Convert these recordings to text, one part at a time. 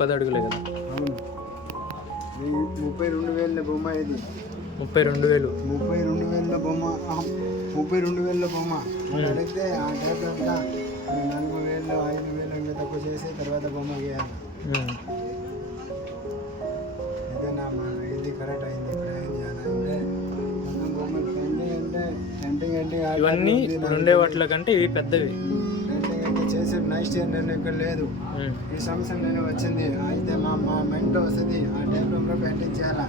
10 అడుగులే కదా. అవును, 32,000 బొమ్మ ఇది. 32,000. 32,000 బొమ్మ. 32,000 బొమ్మ. మనం అడిగితే ఆ టైప్ అంతా 4,000, 5,000 ఇంకా తక్కువ చేసి తర్వాత బొమ్మ గీయాలి. ఇదేనా ఇది కరెక్ట్ అయింది. ఇప్పుడు ఏం చేయాలంటే మొత్తం బొమ్మ పెయింటింగ్ అంటే ఇవన్నీ ఉండే వాటిలో కంటే ఇవి పెద్దవి. పెయింటింగ్ అంటే చేసే నెక్స్ట్ ఇయర్ నేను ఇక్కడ లేదు. ఈ సంవత్సరం నేను వచ్చింది అయితే మా మైండ్లో వస్తుంది ఆ టైంలో పెయింటింగ్ చేయాలా.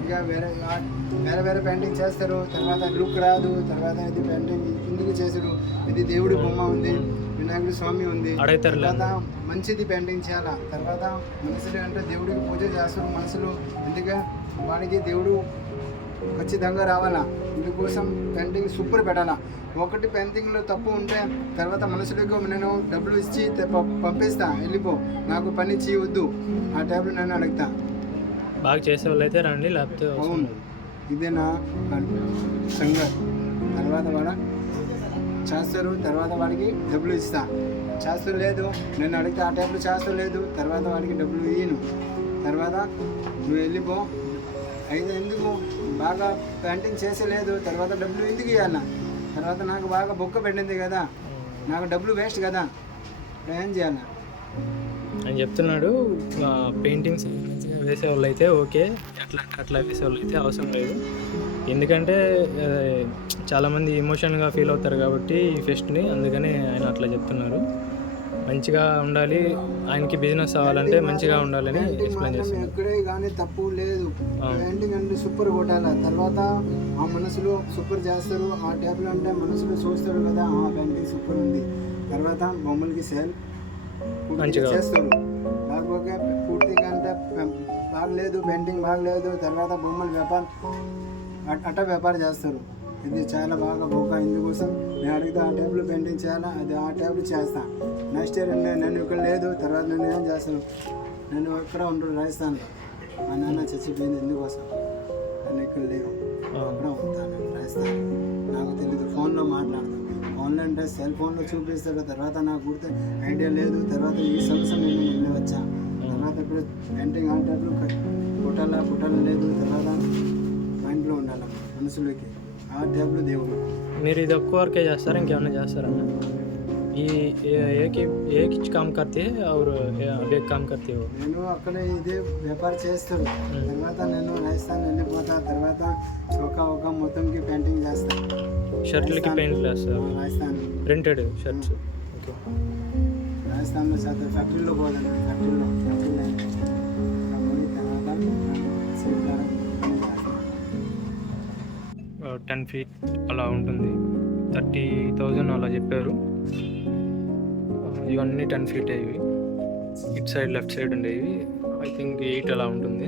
ఇంకా వేరే పెయింటింగ్ చేస్తారు, తర్వాత లుక్ రాదు. తర్వాత ఇది పెయింటింగ్ ఎందుకు చేసారు, ఇది దేవుడి బొమ్మ ఉంది, వినాయకుడి స్వామి ఉంది, తర్వాత మంచిది పెయింటింగ్ చేయాలా. తర్వాత మనుషులు అంటే దేవుడికి పూజ చేస్తారు మనుషులు, ఎందుకంటే వాడికి దేవుడు ఖచ్చితంగా రావాలా. ఇందుకోసం పెయింటింగ్ సూపర్ పెట్టాలా. ఒకటి పెయింటింగ్లో తప్పు ఉంటే తర్వాత మనుషులకు నేను డబ్బులు ఇచ్చి పంపిస్తా, వెళ్ళిపో, నాకు పని చేయవద్దు, ఆ టైంలో నేను అడుగుతా. బాగా చేసే వాళ్ళు అయితే రండి, లేకపోతే అవును. ఇదే నా సంగతి. తర్వాత వాడ చేస్తారు, తర్వాత వాడికి డబ్బులు ఇస్తా. చేస్తూ లేదు నేను అడిగితే ఆ టైంలో చేస్తూ లేదు, తర్వాత వాడికి డబ్బులు ఇయ్యను. తర్వాత నువ్వు వెళ్ళిపో. అయితే ఎందుకు బాగా పెయింటింగ్ చేసేలేదు, తర్వాత డబ్బులు ఎందుకు ఇవ్వాలన్నా. తర్వాత నాకు బాగా బొక్క పెట్టింది కదా, నాకు డబ్బులు వేస్ట్ కదా, ఏం చేయాలి అని చెప్తున్నాడు. పెయింటింగ్స్ మంచిగా వేసేవాళ్ళు అయితే ఓకే, అట్లా వేసేవాళ్ళు అయితే అవసరం లేదు. ఎందుకంటే చాలామంది ఎమోషన్గా ఫీల్ అవుతారు కాబట్టి ఈ ఫెస్ట్ని, అందుకని ఆయన అట్లా చెప్తున్నారు. మంచిగా ఉండాలి, ఆయనకి బిజినెస్ అవ్వాలంటే మంచిగా ఉండాలని ఎక్స్ప్లెయిన్ చేస్తున్నారు. ఎక్కడే కానీ తప్పు లేదు, పెయింటింగ్ అంటే సూపర్ కొట్టాలి. తర్వాత ఆ మనసులో సూపర్ చేస్తారు, ఆ టైప్లో అంటే మనసులో చూస్తారు కదా ఆ పెయింటింగ్ సూపర్ ఉంది. తర్వాత బొమ్మలకి సేల్ మంచిగా చేస్తారు. లేకపోతే పూర్తిగా అంటే బాగలేదు, పెయింటింగ్ బాగలేదు, తర్వాత బొమ్మలు వ్యాపారం చేస్తారు. ఇది చాలా బాగా బొక్క. ఇందుకోసం నేను అడిగితే ఆ టైప్లో పెయింటింగ్ చేయాలా, అది ఆ టైప్లో చేస్తాను. నెక్స్ట్ ఇయర్ నేను ఇక్కడ లేదు, తర్వాత నేను ఏం చేస్తాను, నేను ఇక్కడ ఉంటాను రాజస్థాన్లో. మా నాన్న చచ్చిపోయింది ఎందుకోసం, నేను ఇక్కడ లేవు, అక్కడ ఉంటాను రాజస్థాన్. నాకు తెలీదు, ఫోన్లో మాట్లాడతాను. ఫోన్లో అంటే సెల్ ఫోన్లో చూపిస్తాడు, తర్వాత నాకు గుర్తు ఐడియా లేదు. తర్వాత ఈ సంవత్సరం నేను మళ్ళీ వచ్చా. తర్వాత ఇప్పుడు పెయింటింగ్ ఆ టైప్లో పుట్టాల లేదు, తర్వాత మైండ్లో ఉండాలి మనుషులకి ఆ టైప్లో దేవుడు. మీరు ఇది ఒక్క వర్కే చేస్తారా, ఇంకేమైనా చేస్తారన్న? ఈ एक काम करते हैं और एक काम करते हो? నేను అక్కడ ఇదే వ్యాపారం చేస్తాను. తర్వాత నేను రాజస్థాన్ వెళ్ళిపోతా. తర్వాత ఒక మొత్తంకి పెయింటింగ్ చేస్తాను. షర్ట్లకి పెయింట్ వేస్తారు రాజస్థాన్, ప్రింటెడ్ షర్ట్స్. ఓకే, రాజస్థాన్లో చేస్తాను. ఫ్యాక్టరీలో పోతాను, ఫ్యాక్టరీలో పోయి తర్వాత 10 feet అలా ఉంటుంది, 30,000 అలా చెప్పారు. ఇవన్నీ 10 feet ఇవి. ఇటు సైడ్ లెఫ్ట్ సైడ్ ఉండేవి ఐ థింక్ 8 అలా ఉంటుంది.